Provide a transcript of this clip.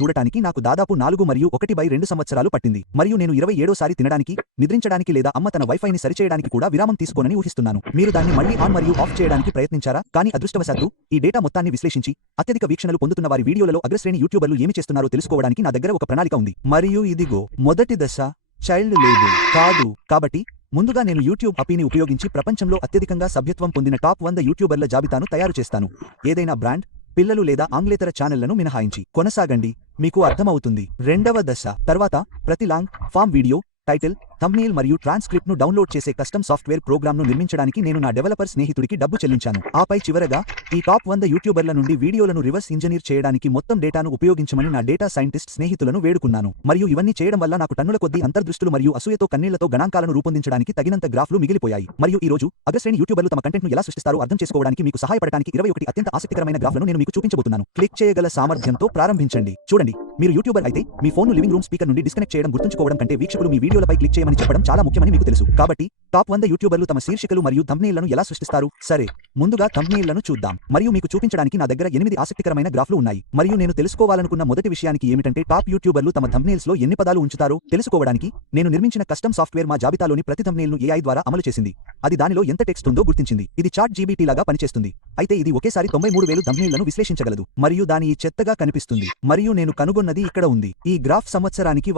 చూడటానికి నాకు దాదాపు 4 మరియు 1/2 సంవత్సరాలు పట్టింది మరియు నేను 27సారి తినడానికి, నిద్రించడానికి లేదా అమ్మ తన వైఫైని సరిచేయడానికి కూడా విరామం తీసుకోనని ఊహిస్తున్నాను. మీరు దాన్ని మళ్ళీ ఆన్ మరియు ఆఫ్ చేయడానికి ప్రయత్నించారా? కానీ అదృష్టవశాత్తు ఈ డేటా మొత్తాన్ని విశ్లేషించి అత్యధిక వీక్షణలు పొందుతున్న వారి వీడియోలలో అగ్రశ్రేణి యూట్యూబర్లు ఏమి చేస్తున్నారో తెలుసుకోవడానికి నా దగ్గర ఒక ప్రణాళిక ఉంది. మరియు ఇదిగో మొదటి దశ, చైల్డ్ లేబుల్ కాదు. కాబట్టి ముందుగా నేను యూట్యూబ్ APIని ఉపయోగించి ప్రపంచంలో అత్యధికంగా సభ్యత్వం పొందిన టాప్ 100 యూట్యూబర్ల జాబితాను తయారు చేస్తాను. ఏదైనా బ్రాండ్, పిల్లలు లేదా ఆంగ్లేతర ఛానళ్లను మినహాయించి. కొనసాగండి, మీకు అర్థమవుతుంది. రెండవ దశ తర్వాత ప్రతి long form video, title, thumbnail మరియు ట్రాన్స్క్రిప్ట్ను డౌన్లోడ్ చేసే కస్టమ్ సాఫ్ట్వేర్ ప్రోగ్రామ్ను నిర్మించడానికి నేను నా డెవలపర్ స్నేహితుడికి డబ్బు చెల్లించాను. ఆపై చివరగా ఈ టాప్ 100 యూట్యూబర్ల నుండి వీడియోలను రివర్స్ ఇంజనీర్ చేయడానికి మొత్తం డేటాను ఉపయోగించమని నా డేటా సైంటిస్ట్ స్నేహితులను వేడుకున్నాను. మరియు ఇవన్నీ చేయడం వల్ల నాకు టన్నుల కొద్దీ అంతర్దృష్టులు మరియు అసూయతో కన్నీళ్లతో గణాంకాలను రూపొందించడానికి తగినంత గ్రాఫ్లు మిగిలిపోయాయి. మరియు ఈ రోజు అగ్రశ్రేణి యూట్యూబర్లు తమ కంటెంట్ను ఎలా సృష్టిస్తారో అర్థం చేసుకోవడానికి మీకు సహాయపడటానికి 21 అత్యంత ఆసక్తికరమైన గ్రాఫ్లను నేను మీకు చూపించబోతున్నాను. క్లిక్ చేయగల సామర్థ్యంతో ప్రారంభించండి. చూడండి, మీరు యూట్యూబర్ అయితే మీ ఫోన్ను లివింగ్ రూమ్ స్పీకర్ నుండి డిస్కనెక్ట్ చేయడం గుర్తుంచుకోవడం కంటే వీక్షకులు మీ వీడియోలపై క్లిక్ చేయమని చెప్పడం చాలా ముఖ్యమని మీకు తెలుసు. కాబట్టి టాప్ 100 యూట్యూబర్లు తమ శీర్షికలు మరియు థంబ్నెయిల్లను ఎలా సృష్టిస్తారు? సరే, ముందుగా థంబ్నెయిల్లను చూద్దాం. మరియు మీకు చూపించడానికి నా దగ్గర 8 ఆసక్తికరమైన గ్రాఫ్లు ఉన్నాయి. మరియు నేను తెలుసుకోవాలనుకున్న మొదటి విషయానికి ఏమిటంటే టాప్ యూట్యూబర్లు తమ థంబ్నెయిల్స్లో ఎన్ని పదాలు ఉంచుతారో తెలుసుకోవడానికి నేను నిర్మించిన కస్టమ్ సాఫ్ట్వేర్ మా జాబితాలోని ప్రతి థంబ్నెయిల్ను AI ద్వారా అమలు చేసింది. అది దానిలో ఎంత టెక్స్ట్ ఉందో గుర్తించింది. ఇది చాట్ జీపీటీ లాగా పనిచేస్తుంది. అయితే ఇది ఒకేసారి 93,000 థంబ్నెయిల్లను విశ్లేషించగలదు మరియు దాని చెత్తగా కనిపిస్తుంది. మరియు నేను కనుగొన్నది ఇక్కడ ఉంది. ఈ గ్రాఫ్ సంవత్సరానికి